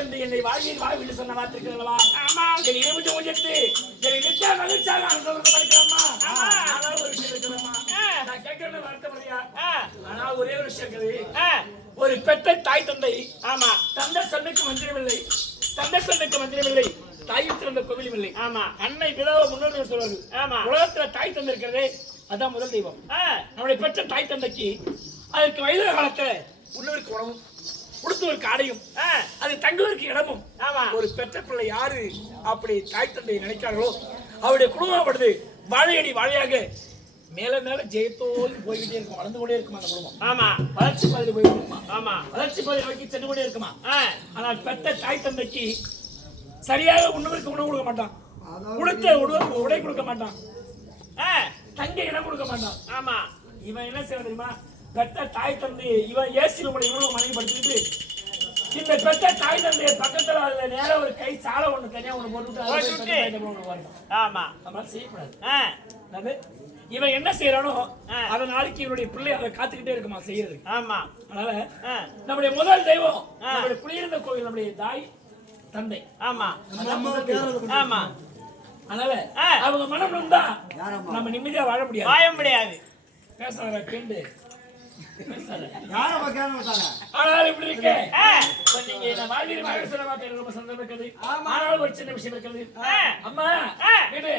சேர்ந்து என்னை வாழ்வில் வாழ்வில் சொன்ன வார்த்தைகளா? ஆமா. என் இருபத்தி முடித்து என்னை நிச்சய மகிழ்ச்சியாக அனுபவிக்கிறேம்மா. ஆனா ஒரு விஷயம் இருக்குதும்மா. நான் கேட்கறது வருத்தப்படியா? ஆனா ஒரே ஒரு விஷயம் இருக்குது. ஒரு பெற்ற தாய் தந்தை. ஆமா. தந்தை சொன்னுக்கு மந்திரமில்லை, தந்தை சொன்னுக்கு மந்திரமில்லை, தாயும் சிறந்த கோவிலும் இல்லை. ஆமா. அன்னை பிதாவை முன்னோர்கள் சொல்வார்கள். ஆமா. உலகத்துல தாய் தந்தை இருக்கிறதே அதான் முதல் தெய்வம். நம்முடைய பெற்ற தாய் தந்தைக்கு அதற்கு வயது காலத்துல உள்ளவருக்கு உணவும் கொடுத்தவருக்கு ஆடையும் அது தங்குவதற்கு இடமும். ஆமா. ஒரு பெற்ற பிள்ளை யாரு அப்படி தாய் தந்தையை நினைக்கிறார்களோ அவருடைய குடும்பப்படுது வாழையடி வாழையாக மேல மேல ஜெயத்தோடு போய்கிட்டே இருக்கும், வளர்ந்து கொண்டே இருக்குமா அந்த குடும்பம். ஆமா. வளர்ச்சி பாதையில் போயிட்டு இருக்குமா. ஆமா. வளர்ச்சி பாதை நோக்கி சென்று கொண்டே இருக்குமா. ஆனால் பெற்ற தாய் தந்தைக்கு சரியாக உணவுக்கு உணவு கொடுக்க மாட்டான், கொடுத்த உணவுக்கு உடை கொடுக்க மாட்டான், தங்க இடம் கொடுக்க மாட்டான். ஆமா. இவன் என்ன செய்ய தெரியுமா? பெற்ற தாய் தந்தை இவன் ஏசி இவனும் மனைவி படுத்திட்டு இந்த பெற்ற தாய் தந்தைய பக்கத்துல அதுல நேர ஒரு கை சாலை ஒண்ணு தனியா ஒண்ணு போட்டுட்டு. ஆமா. நம்ம செய்யக்கூடாது. இவன் என்ன செய்யறானோ அத நாளைக்கு இவனுடைய பிள்ளை அதை காத்துக்கிட்டே இருக்குமா செய்யறது. ஆமா. அதனால நம்முடைய முதல் தெய்வம் நம்முடைய குடியிருந்த கோவில் நம்முடைய தாய் தந்தை. ஆமா. ஆமா. அதனால அவங்க மனம் இருந்தா நம்ம நிம்மதியா வாழ முடியாது, வாழ முடியாது. பேசுற கேண்டு ஆனால் இப்படி இருக்கு. நீங்க என்ன வாழ்வில் வாழ சொல்ல மாட்டேன், ரொம்ப சந்தோஷம் இருக்குது. ஆனால் ஒரு சின்ன விஷயம் இருக்குது. அம்மா கேட்டு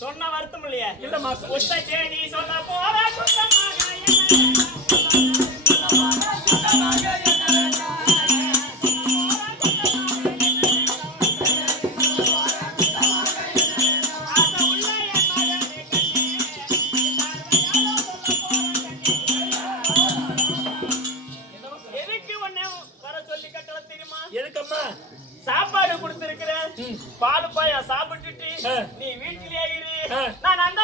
சொன்ன வருத்தம் இல்லையா? இல்லம்மா நீ சொன்ன போற எதுக்கு ஒண்ணு வர சொல்லி கட்டல தெரியுமா? எதுக்கம்மா? சாப்பாடு கொடுத்திருக்கிற பால் பாயா சாப்பிட்டுட்டு நீ வீட்டிலேயே இரு, நான் அந்த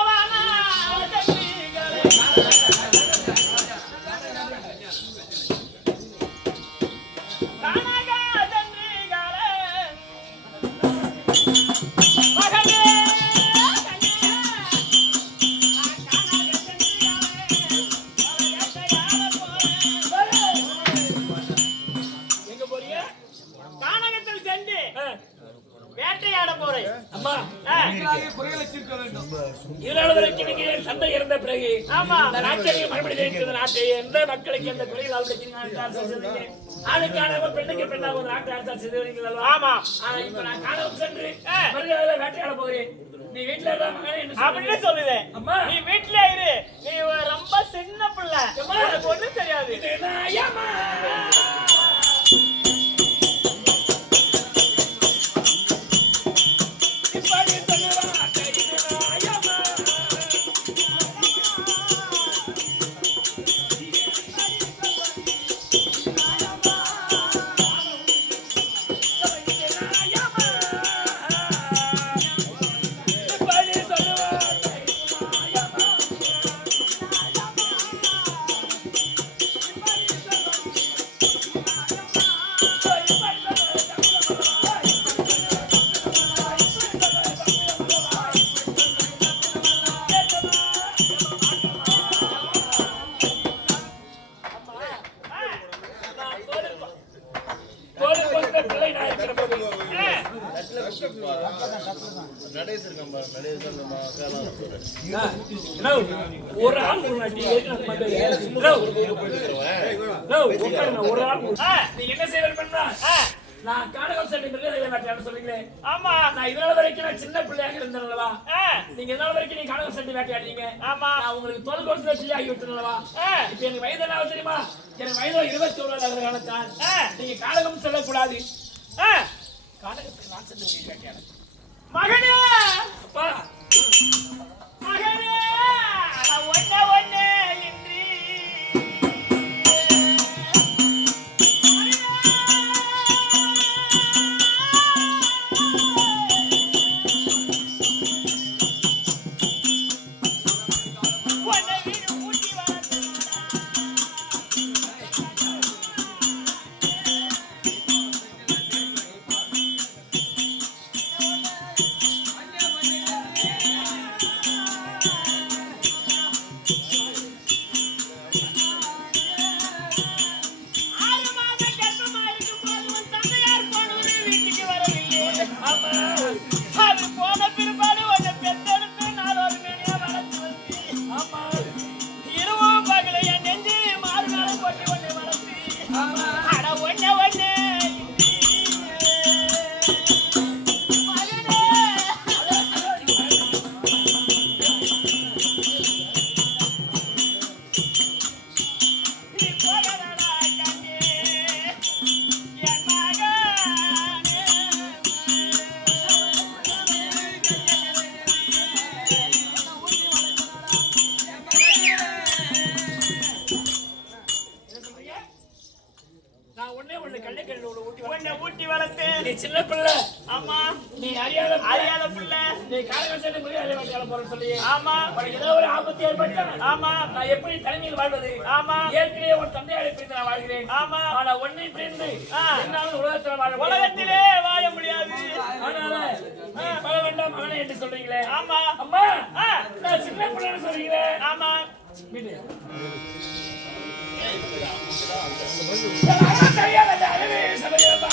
வேட்டையாட போறேன். அம்மா தந்தை இறந்த பிறகு இந்த நாட்டை மறுபடியும் நாட்டை எந்த மக்களுக்கு எந்த குறைகள் ஆணுக்கான பெண்ணுக்கு பெண்ணாக ஒரு நாட்டை அரசாட்சி செய்து. ஆமா. இப்ப நான் காணவும் சென்று வேட்டையாட போகிறேன். நீ வீட்டுல இருந்தா மகனே அப்படின்னு சொல்லுவேன். அம்மா நீ வீட்டுல இரு, நீ ரொம்ப சின்ன பிள்ளை, ஒண்ணும் தெரியாது. ஒரு ஆள் நீங்க என்ன செய்வீங்க? நான் காணகம் சென்று சொல்றீங்களே. ஆமா. நான் இதனால வரைக்கும் சின்ன பிள்ளையாக இருந்தேன்லவா? நீங்க இதனால வரைக்கும் நீங்க காணகம் சென்று வேட்டையாடுறீங்க. ஆமா. நான் உங்களுக்கு தோல் கொடுத்து வச்சு ஆகி விட்டுனவா? இப்ப எனக்கு வயது என்ன தெரியுமா? எனக்கு வயது 21 காலத்தான். நீங்க காணகம் செல்லக்கூடாது. காணகத்துக்கு நான் சென்று வேட்டையாடு. மகனே அப்பா மகனே ஒண்ணே ஒண்ணே இன்றி நீ அறியாத புள்ள நீ காலகட்டத்துக்கு போய் அதே மாதிரி போறேன்னு சொல்லி ஆமா உனக்கு ஏதோ ஒரு ஆபத்து ஏற்பட்டா ஆமா நான் எப்படி தனிமையில் வாழ்வது ஆமா ஏற்கனவே ஒரு தந்தையாரை பிரிந்து நான் வாழ்கிறேன் ஆமா ஆனா ஒன்னை பிரிந்து என்னாலும் உலகத்திலே வாழ முடியாது அதனால நீ பல வேண்டாம் மகனே என்று சொல்றீங்களே ஆமா அம்மா நான் சின்ன பிள்ளைன்னு சொல்றீங்களே ஆமா வீடு சரியா சபையப்பா